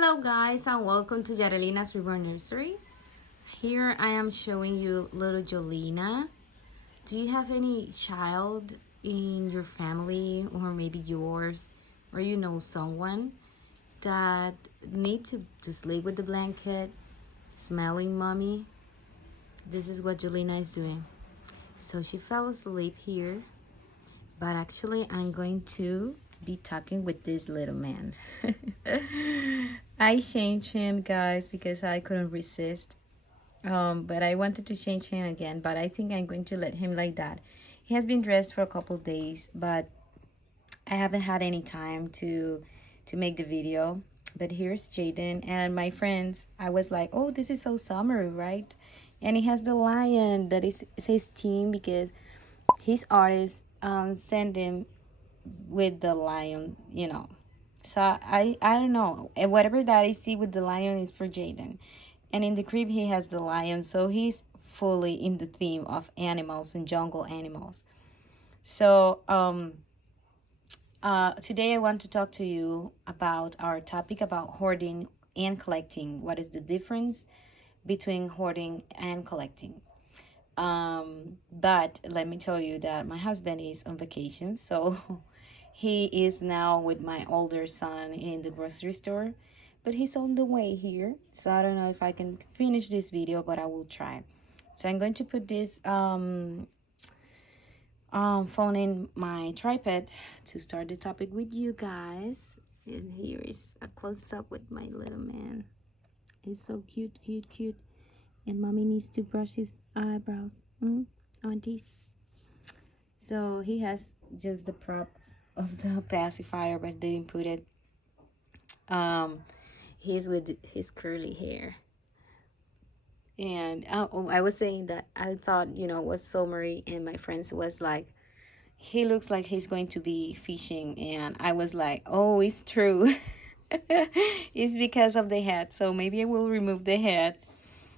Hello guys and welcome to Jadelina's Reborn Nursery. Here I am showing you little Jolina. Do you have any child in your family or maybe yours, or you know someone that need to sleep with the blanket, smelling mommy? This is what Jolina is doing. So she fell asleep here, but actually I'm going to be talking with this little man. I changed him, guys, because I couldn't resist. But I wanted to change him again, but I think I'm going to let him like that. He has been dressed for a couple days, but I haven't had any time to make the video. But here's Jaden and my friends. I was like, oh, this is so summery, right? And he has the lion that is his team because his artist sent him with the lion. So I don't know. And whatever that I see with the lion is for Jaden. And in the crib he has the lion, so he's fully in the theme of animals and jungle animals. So today I want to talk to you about our topic about hoarding and collecting. What is the difference between hoarding and collecting? But let me tell you that my husband is on vacation, so he is now with my older son in the grocery store, but he's on the way here, so I don't know if I can finish this video, but I will try. So I'm going to put this phone in my tripod to start the topic with you guys. And here is a close-up with my little man. He's so cute, cute, cute. And mommy needs to brush his eyebrows. Aunties. So he has just the prop of the pacifier, but they didn't put it. He's with his curly hair. And I was saying that I thought, it was summery, and my friends was like, he looks like he's going to be fishing, and I was like, oh, it's true. It's because of the hat, so maybe I will remove the hat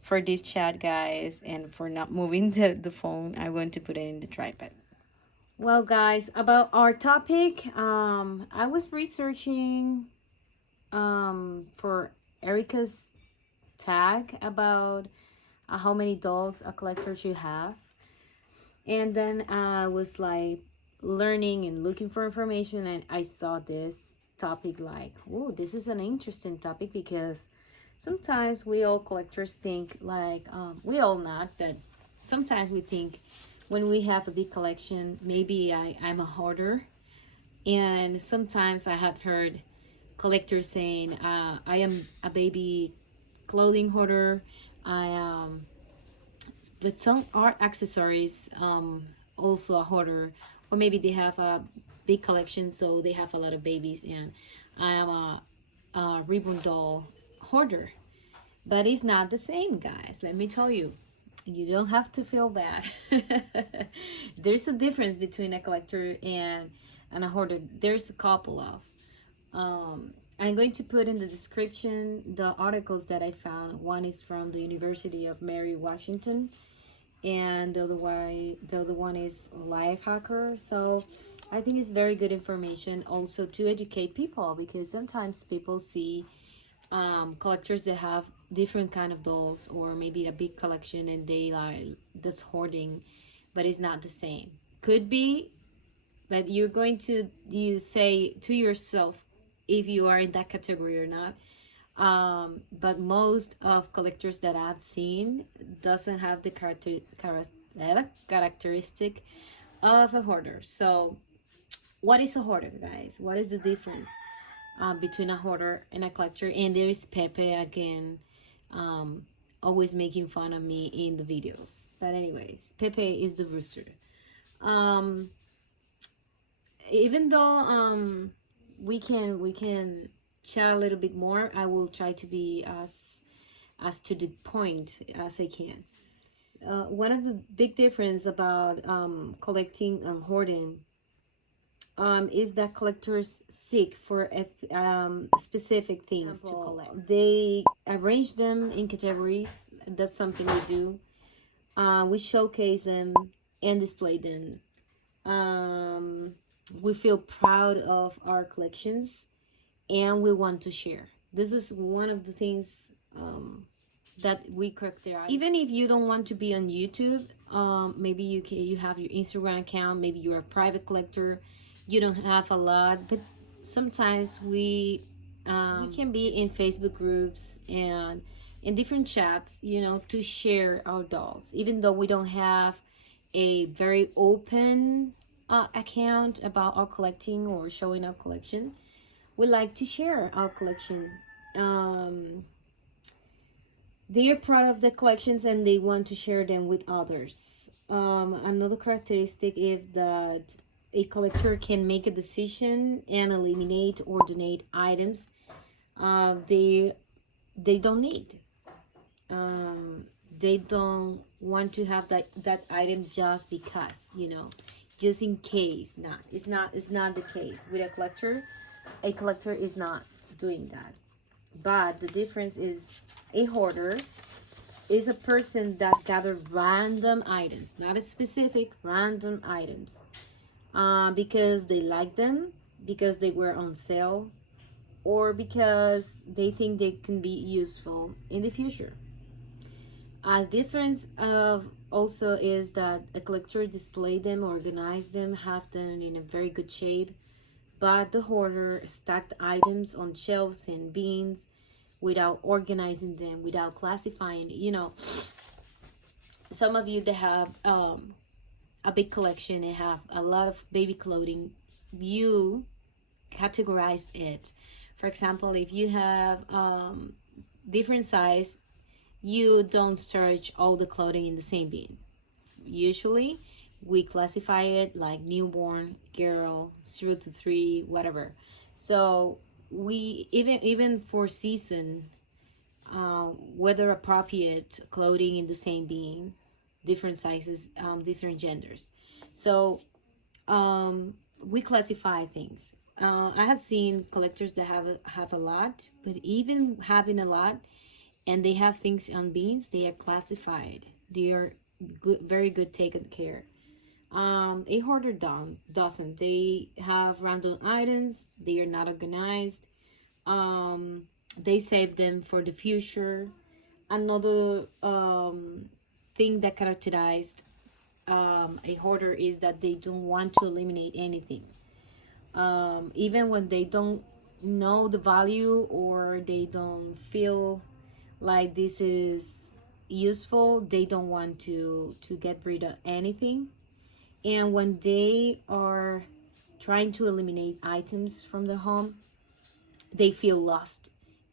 for this chat, guys, and for not moving the phone. I want to put it in the tripod. Well, guys, about our topic, I was researching for Erica's tag about how many dolls a collector should have, and then I was like learning and looking for information, and I saw this topic like, oh, this is an interesting topic, because sometimes we all collectors think like, we all not, but sometimes we think when we have a big collection, maybe I'm a hoarder. And sometimes I have heard collectors saying, I am a baby clothing hoarder. But some art accessories, also a hoarder, or maybe they have a big collection, so they have a lot of babies, and I am a ribbon doll hoarder. But it's not the same, guys. Let me tell you, you don't have to feel bad. There's a difference between a collector and a hoarder. There's a couple of I'm going to put in the description the articles that I found. One is from the University of Mary Washington, and the other one is Life Hacker. So I think it's very good information also to educate people, because sometimes people see collectors that have different kind of dolls, or maybe a big collection, and they like, that's hoarding, but it's not the same. Could be, but you're going to you say to yourself if you are in that category or not. But most of collectors that I've seen doesn't have the characteristic of a hoarder. So what is a hoarder, guys? What is the difference between a hoarder and a collector? And there is Pepe again, always making fun of me in the videos. But anyways, Pepe is the rooster. Even though we can chat a little bit more, I will try to be as to the point as I can. One of the big difference about collecting and hoarding is that collectors seek for specific things to collect. They arrange them in categories. That's something we do. We showcase them and display them. We feel proud of our collections, and we want to share. This is one of the things that we characterize. Even if you don't want to be on YouTube, maybe you have your Instagram account, maybe you're a private collector, you don't have a lot, but sometimes we can be in Facebook groups and in different chats, to share our dolls, even though we don't have a very open account about our collecting or showing our collection. We like to share our collection. um, they are proud of the collections and they want to share them with others. Another characteristic is that a collector can make a decision and eliminate or donate items they don't need. Um, they don't want to have that item just because, just in case. Not it's not the case with a collector. A collector is not doing that. But the difference is a hoarder is a person that gather random items, not a specific random items, because they like them, because they were on sale, or because they think they can be useful in the future. A difference of also is that a collector display them, organize them, have them in a very good shape, but the hoarder stacked items on shelves and bins without organizing them, without classifying. Some of you that have a big collection and have a lot of baby clothing, you categorize it. For example, if you have different size, you don't storage all the clothing in the same bin. Usually we classify it like newborn, girl, 0 to 3, whatever. So we even for season, weather appropriate clothing in the same bin, different sizes, different genders. So we classify things. I have seen collectors that have a lot, but even having a lot, and they have things on beans, they are classified. They are good, very good taken care. A hoarder doesn't. They have random items. They are not organized. They save them for the future. Another thing that characterized a hoarder is that they don't want to eliminate anything. Even when they don't know the value or they don't feel like this is useful, they don't want to get rid of anything. And when they are trying to eliminate items from the home, they feel lost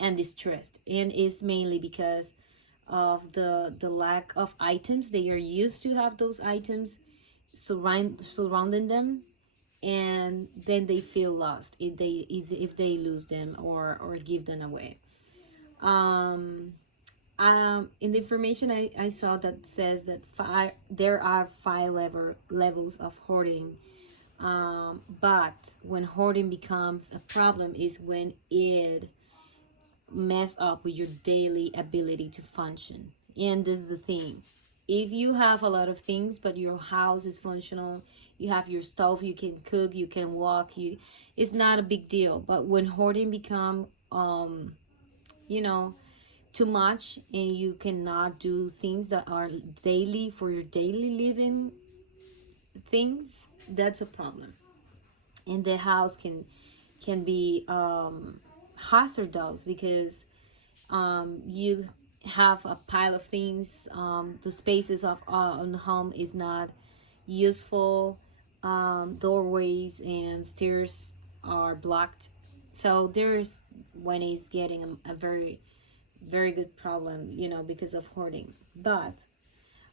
and distressed, and it's mainly because of the lack of items. They are used to have those items surrounding them, and then they feel lost if they lose them or give them away. um in the information I saw that says that there are five levels of hoarding. But when hoarding becomes a problem is when it mess up with your daily ability to function. And this is the thing. If you have a lot of things but your house is functional, you have your stove, you can cook, you can walk, it's not a big deal. But when hoarding become you know too much and you cannot do things that are daily for your daily living things, that's a problem. And the house can be hazardous because you have a pile of things. The spaces of on the home is not useful. Doorways and stairs are blocked. So there's when it's getting a very very good problem, because of hoarding. But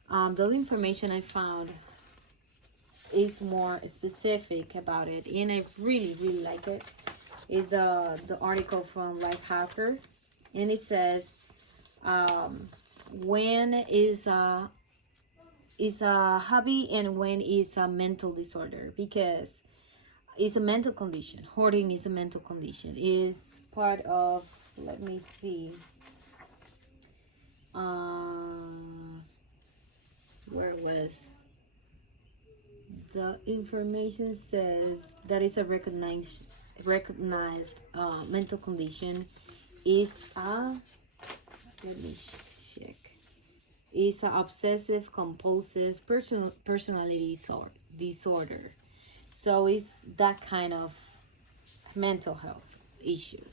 the information I found is more specific about it, and I really really like it. Is the article from Life Hacker, and it says when is a hobby and when is a mental disorder, because it's a mental condition. Hoarding is a mental condition. Is part of, let me see, where was the information says that it's a recognized mental condition, is a, let me check, is a obsessive compulsive personality disorder. So it's that kind of mental health issue.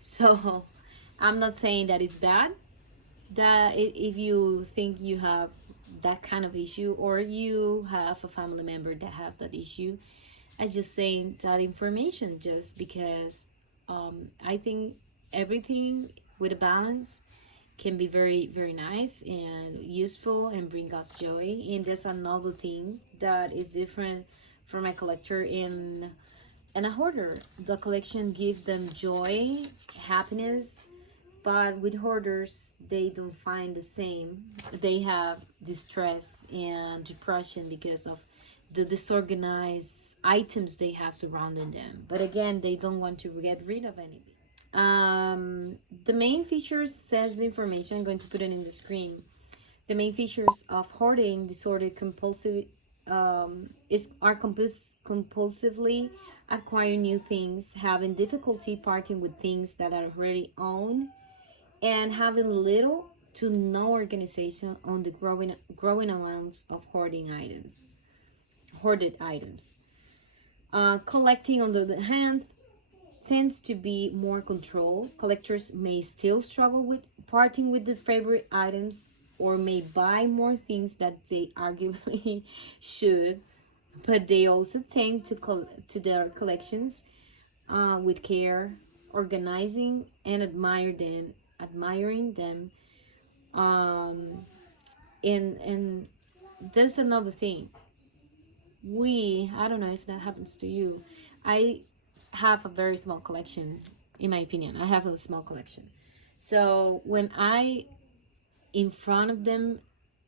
So I'm not saying that it's bad, that if you think you have that kind of issue, or you have a family member that have that issue, I just saying that information, just because I think everything with a balance can be very very nice and useful and bring us joy. And there's another thing that is different from a collector and a hoarder. The collection gives them joy, happiness, but with hoarders they don't find the same. They have distress and depression because of the disorganized items they have surrounding them, but again they don't want to get rid of anything. The main features, says information, I'm going to put it in the screen. The main features of hoarding disorder compulsive are compulsively acquiring new things, having difficulty parting with things that are already owned, and having little to no organization on the growing amounts of hoarded items. Collecting, on the other hand, tends to be more controlled. Collectors may still struggle with parting with the favorite items, or may buy more things that they arguably should, but they also tend to their collections with care, organizing and admiring them. Um, and there's another thing. I don't know if that happens to you. I have a very small collection, in my opinion. I have a small collection. So when I in front of them,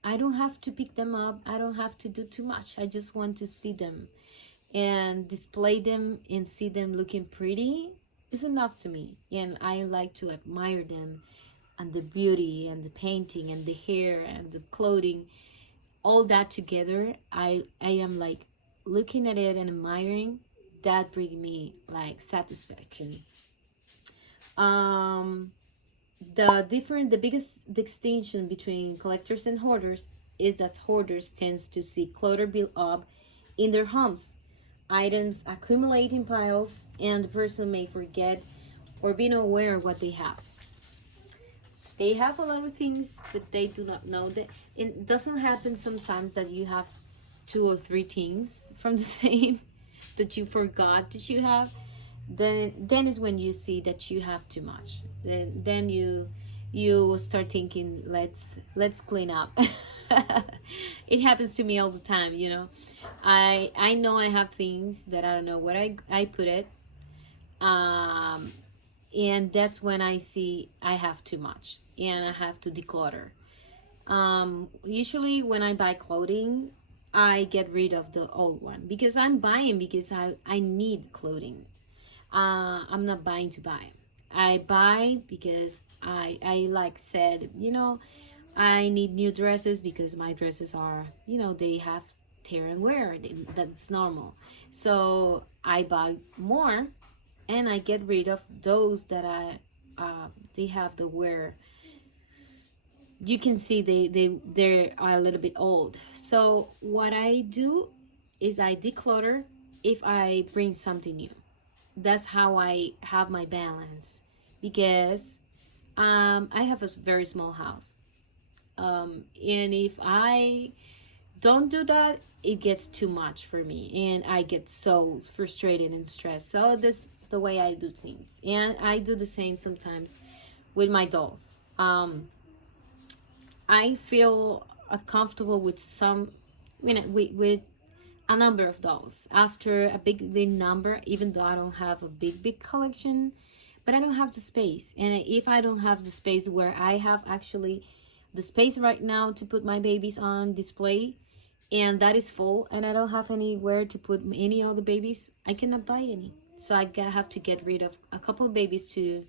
I don't have to pick them up. I don't have to do too much. I just want to see them and display them and see them looking pretty is enough to me. And I like to admire them, and the beauty and the painting and the hair and the clothing, all that together. I am like looking at it and admiring. That bring me like satisfaction. Um, the biggest distinction between collectors and hoarders is that hoarders tends to see clutter build up in their homes. Items accumulate in piles, and the person may forget or be unaware of what they have. They have a lot of things, but they do not know that. It doesn't happen sometimes that you have two or three things from the same that you forgot that you have. Then is when you see that you have too much. Then you will start thinking, let's clean up. It happens to me all the time, you know. I know I have things that I don't know where I put it. Um, and that's when I see I have too much and I have to declutter. Usually when I buy clothing, I get rid of the old one because I'm buying because I need clothing. I'm not buying to buy. I buy because I like said, I need new dresses because my dresses are, they have tear and wear. That's normal. So I buy more, and I get rid of those that they have the wear. You can see they are a little bit old. So what I do is I declutter if I bring something new. That's how I have my balance, because I have a very small house, and if I don't do that, it gets too much for me, and I get so frustrated and stressed. So that's the way I do things, and I do the same sometimes with my dolls. I feel comfortable with with a number of dolls. After a big number, even though I don't have a big collection, but I don't have the space. And if I don't have the space where I have actually the space right now to put my babies on display, and that is full, and I don't have anywhere to put any other babies, I cannot buy any. So have to get rid of a couple of babies to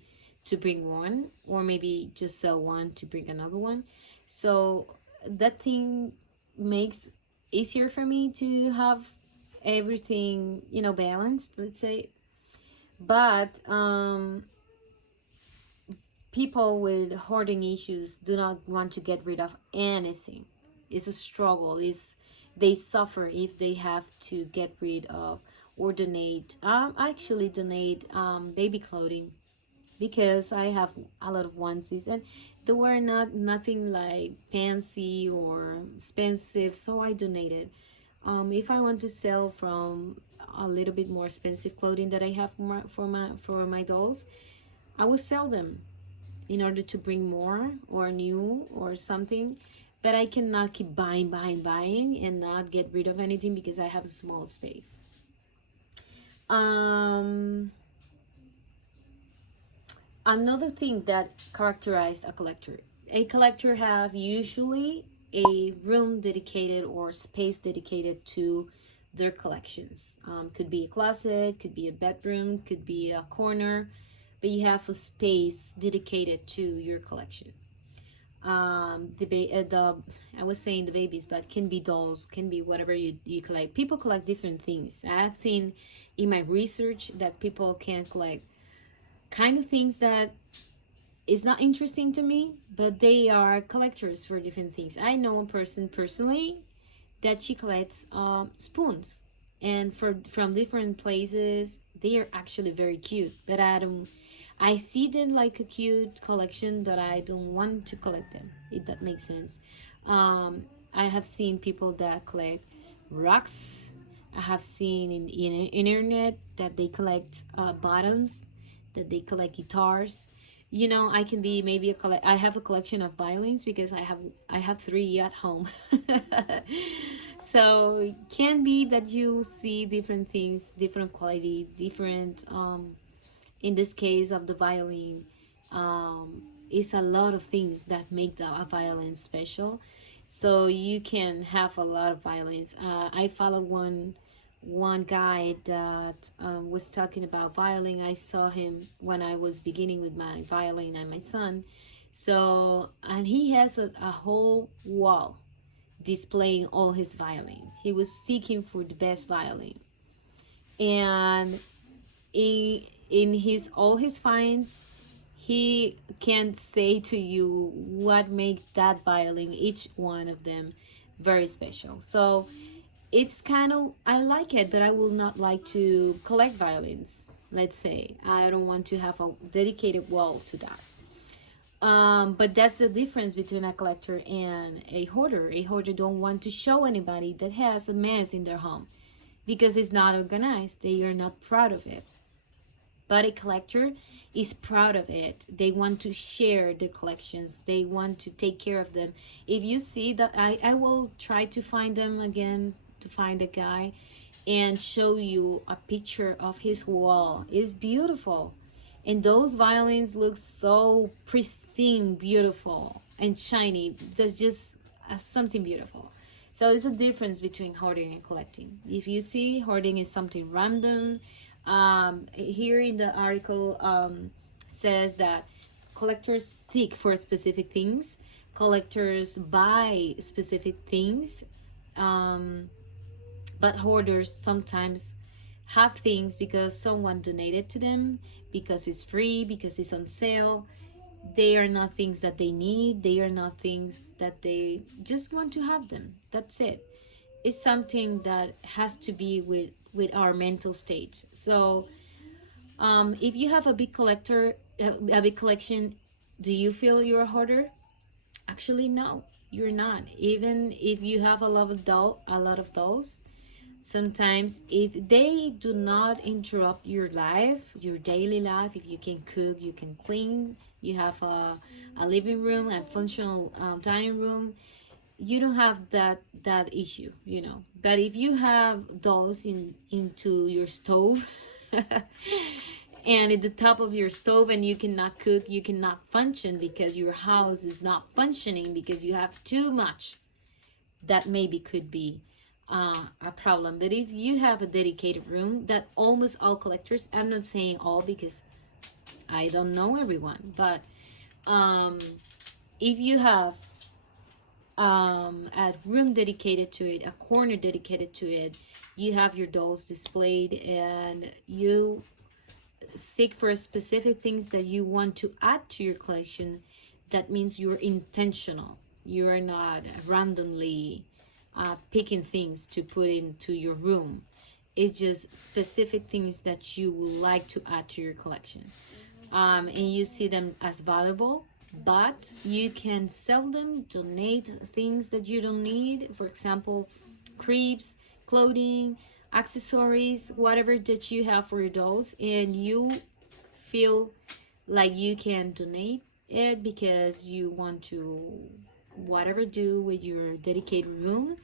bring one, or maybe just sell one to bring another one. So that thing makes easier for me to have everything, balanced, let's say. But people with hoarding issues do not want to get rid of anything. It's a struggle. It's they suffer if they have to get rid of or donate. I actually donate baby clothing because I have a lot of onesies and they were nothing like fancy or expensive, so I donated. If I want to sell from a little bit more expensive clothing that I have for my dolls, I will sell them in order to bring more or new or something. But I cannot keep buying and not get rid of anything because I have a small space. Um, Another thing that characterized a collector have usually a room dedicated or space dedicated to their collections. Could be a closet, could be a bedroom, could be a corner, but you have a space dedicated to your collection. The I was saying the babies, but can be dolls, can be whatever you collect. People collect different things. I've seen in my research that people can collect kind of things that is not interesting to me, but they are collectors for different things. I know a person personally that she collects spoons, and from different places. They are actually very cute, but I don't. I see them like a cute collection, but I don't want to collect them. If that makes sense. I have seen people that collect rocks. I have seen in internet that they collect bottoms, that they collect guitars. I can be maybe I have a collection of violins because I have three at home. So it can be that you see different things, different quality, different in this case of the violin, it's a lot of things that make a violin special. So you can have a lot of violins. I follow one guy that was talking about violin. I saw him when I was beginning with my violin and my son. So, and he has a whole wall displaying all his violin. He was seeking for the best violin. And in his all his finds, he can say to you what makes that violin, each one of them, very special. So it's kind of, I like it, but I will not like to collect violins. Let's say I don't want to have a dedicated wall to that. But that's the difference between a collector and a hoarder. A hoarder don't want to show anybody that has a mess in their home because it's not organized. They are not proud of it. But a collector is proud of it. They want to share the collections. They want to take care of them. If you see that, I will try to find them again, to find a guy and show you a picture of his wall. It's beautiful. And those violins look so pristine, beautiful, and shiny. There's just something beautiful. So it's a difference between hoarding and collecting. If you see hoarding is something random, here in the article says that collectors seek for specific things, collectors buy specific things, but hoarders sometimes have things because someone donated to them, because it's free, because it's on sale. They are not things that they need. They are not things that they just want to have them. That's it. It's something that has to be with our mental state. So if you have a big a big collection, do you feel you're a hoarder? Actually, no, you're not. Even if you have a lot of those, sometimes if they do not interrupt your life, your daily life, if you can cook, you can clean, you have a living room and functional dining room, you don't have that issue. But if you have those into your stove and at the top of your stove, and you cannot cook, you cannot function because your house is not functioning because you have too much, that maybe could be a problem. But if you have a dedicated room, that almost all collectors, I'm not saying all because I don't know everyone, but if you have a room dedicated to it, a corner dedicated to it, you have your dolls displayed, and you seek for specific things that you want to add to your collection, that means you're intentional. You are not randomly picking things to put into your room. It's just specific things that you would like to add to your collection. And you see them as valuable, but you can sell them, donate things that you don't need. For example, cribs, clothing, accessories, whatever that you have for your dolls, and you feel like you can donate it because you want to whatever do with your dedicated room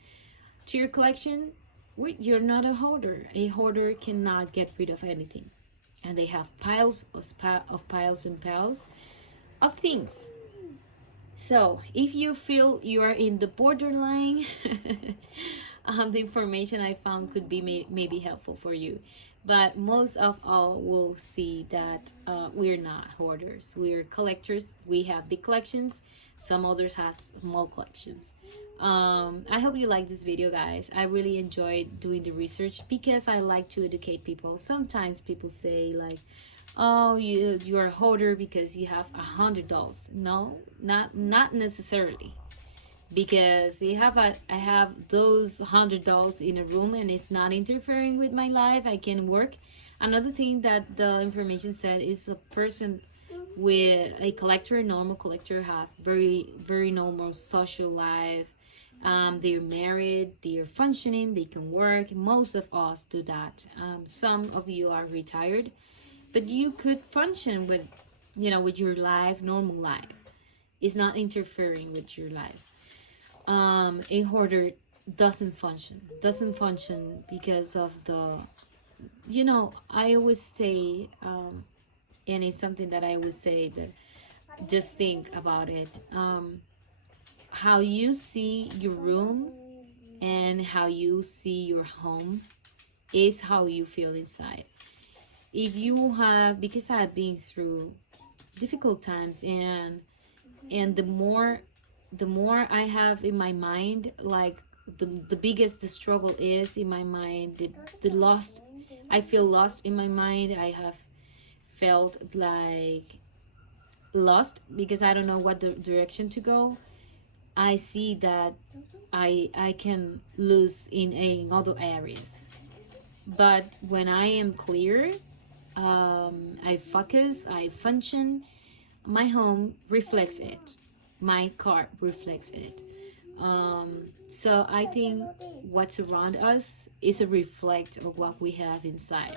to your collection. You're not a hoarder. A hoarder cannot get rid of anything, and they have piles of piles and piles of things. So if you feel you are in the borderline, the information I found could be maybe helpful for you. But most of all will see that we're not hoarders. We're collectors. We have big collections. Some others have small collections. I hope you like this video, guys. I really enjoyed doing the research because I like to educate people. Sometimes people say like, oh, you are a hoarder because you have $100. No, not necessarily, because I have those $100 in a room and it's not interfering with my life. I can work. Another thing that the information said is a person with a collector, normal collector, have very normal social life. They're married, they're functioning, they can work. Most of us do that. Some of you are retired, but you could function with, with your life, normal life. It's not interfering with your life. A hoarder doesn't function because of the, I always say, and it's something that I always say, that just think about it. How you see your room and how you see your home is how you feel inside. If you have, because I've been through difficult times, and the more I have in my mind, like the biggest the struggle is in my mind, the lost, I feel lost in my mind. I have felt like lost because I don't know what the direction to go. I see that I can lose in other areas, but when I am clear, I focus, I function. My home reflects it. My car reflects it. So I think what's around us is a reflect of what we have inside,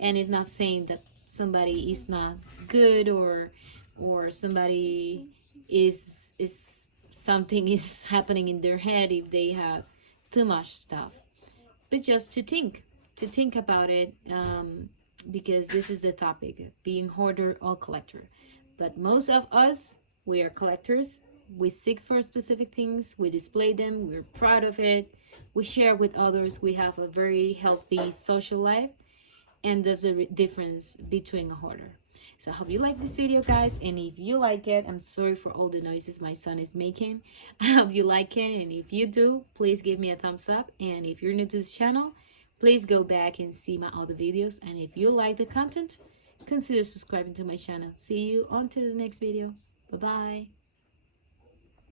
and it's not saying that somebody is not good, or somebody is something is happening in their head if they have too much stuff, but just to think about it, because this is the topic, being hoarder or collector. But most of us, we are collectors. We seek for specific things, we display them, we're proud of it, we share with others, we have a very healthy social life, and there's a difference between a hoarder. So I hope you like this video, guys, and if you like it, I'm sorry for all the noises my son is making. I hope you like it, and if you do, please give me a thumbs up, and if you're new to this channel, please go back and see my other videos, and if you like the content, consider subscribing to my channel. See you on to the next video. Bye bye.